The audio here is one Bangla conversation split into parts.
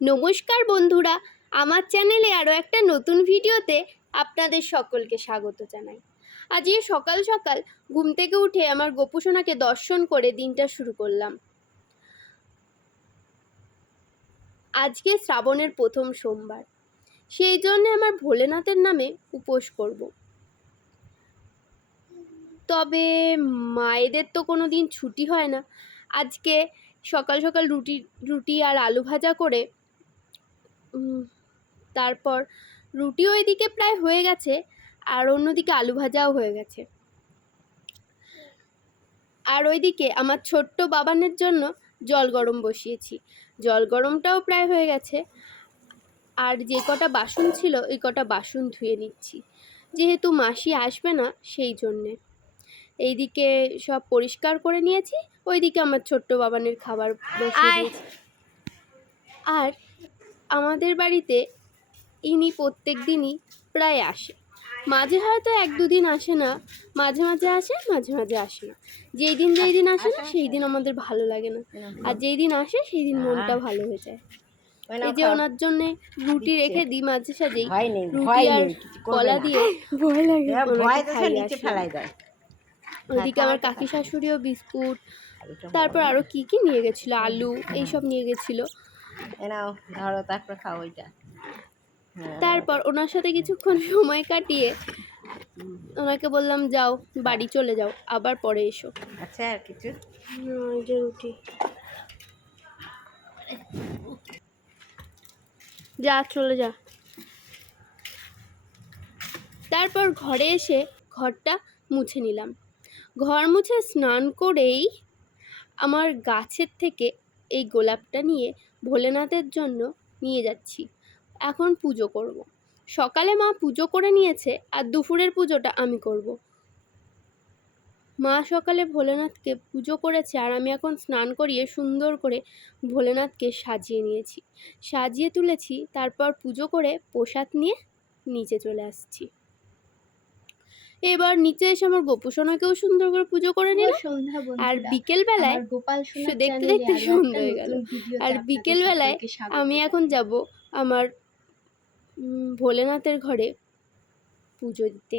নমস্কার বন্ধুরা, আমার চ্যানেলে আরও একটা নতুন ভিডিওতে আপনাদের সকলকে স্বাগত জানাই। আজকে সকাল সকাল ঘুম থেকে উঠে আমার গোপুসোনাকে দর্শন করে দিনটা শুরু করলাম। আজকে শ্রাবণের প্রথম সোমবার, সেই জন্য আমার ভোলেনাথের নামে উপোস করব। তবে মায়েদের তো কোনো দিন ছুটি হয় না। আজকে সকাল সকাল রুটি আর আলু ভাজা করে তারপর রুটি ওইদিকে প্রায় হয়ে গেছে, আর অন্যদিকে আলু ভাজাও হয়ে গেছে। আর ওইদিকে আমার ছোট্ট বাবানের জন্য জল গরম বসিয়েছি, জল গরমটাও প্রায় হয়ে গেছে। আর যে কটা বাসন ছিল ওই কটা বাসন ধুয়ে নিচ্ছি, যেহেতু মাসি আসবে না সেই জন্যে। এইদিকে সব পরিষ্কার করে নিয়েছি, ওইদিকে আমার ছোট্ট বাবানের খাবার বসিয়ে দিয়েছি। আর আমাদের বাড়িতে ইনি প্রত্যেক দিনই প্রায় আসে, মাঝে হয়তো এক দুদিন আসে না, মাঝে মাঝে আসে, মাঝে মাঝে আসে না। যেই দিন আসে না সেই দিন আমাদের ভালো লাগে না, আর যেই দিন আসে সেই দিন মনটা ভালো হয়ে যায়। এই যে ওনার জন্য রুটি রেখে দিই মাঝে সাঝেই, রুটি আর কলা দিয়ে ভয় লাগে ওইদিকে আমার কাকি শাশুড়িও বিস্কুট, তারপর আরও কি কি নিয়ে গেছিলো, আলু এইসব নিয়ে গেছিলো। তারপর ওনার সাথে কিছুক্ষণ সময় কাটিয়ে ওনাকে বললাম যাও বাড়ি চলে যাও, আবার পরে এসো। আচ্ছা, আর কিছু এই যে রুটি, যা চলে যা। তারপর ঘরে এসে ঘরটা মুছে নিলাম। ঘর মুছে স্নান করেই আমার গাছের থেকে এই গোলাপটা নিয়ে ভোলেনাথের জন্য নিয়ে যাচ্ছি। এখন পুজো করব। সকালে মা পুজো করে নিয়েছে, আর দুপুরের পুজোটা আমি করব। মা সকালে ভোলেনাথকে পুজো করেছে, আর আমি এখন স্নান করিয়ে সুন্দর করে ভোলেনাথকে সাজিয়ে নিয়েছি, সাজিয়ে তুলেছি। তারপর পুজো করে প্রসাদ নিয়ে নিচে চলে আসছি। এবার নিচে এসে আমার গোপুসোনাকেও সুন্দর করে পুজো করে নিলাম। আর বিকেলবেলায় দেখতে দেখতে সন্ধ্যা হয়ে গেল। আর বিকেলবেলায় আমি এখন যাব আমার ভোলেনাথের ঘরে পুজো দিতে।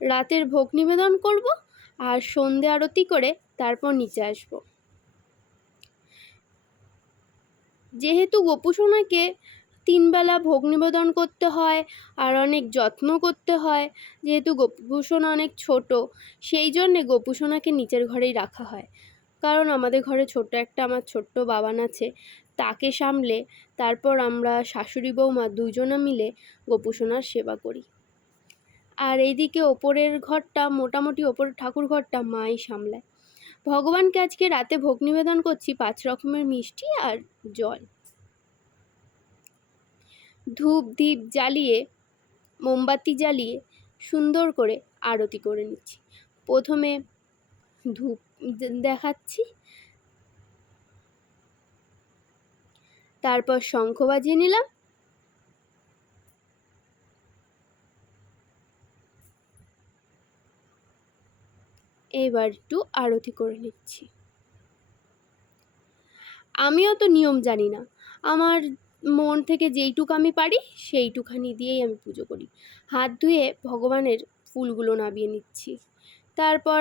রাতের ভোগ নিবেদন করব, আর সন্ধে আরতি করে তারপর নিচে আসব। যেহেতু গোপুসোনাকে 3 বেলা ভোগ নিবেদন করতে হয় আর অনেক যত্ন করতে হয়, যেহেতু গোপুসোনা অনেক ছোট, সেই জন্যে গোপুসোনাকে নিচের ঘরেই রাখা হয়। কারণ আমাদের ঘরে ছোট্ট একটা আমার ছোট্ট বাবান আছে, তাকে সামলে তারপর আমরা শাশুড়ি বৌমা দুজনে মিলে গোপুসোনার সেবা করি। আর এইদিকে ওপরের ঘরটা, মোটামুটি ওপরের ঠাকুর ঘরটা মাই সামলায়। ভগবানকে আজকে রাতে ভোগ নিবেদন করছি 5 রকমের মিষ্টি আর জল। ধূপ দীপ জ্বালিয়ে, মোমবাতি জ্বালিয়ে সুন্দর করে আরতি করে নিচ্ছি। প্রথমে ধূপ দেখাচ্ছি, তারপর শঙ্খ বাজিয়ে নিলাম, এবার একটু আরতি করে নিচ্ছি। আমিও তো নিয়ম জানি না, আমার মন থেকে যেইটুকু আমি পারি সেইটুখানি দিয়েই আমি পুজো করি। হাত ধুয়ে ভগবানের ফুলগুলো নাবিয়ে নিচ্ছি। তারপর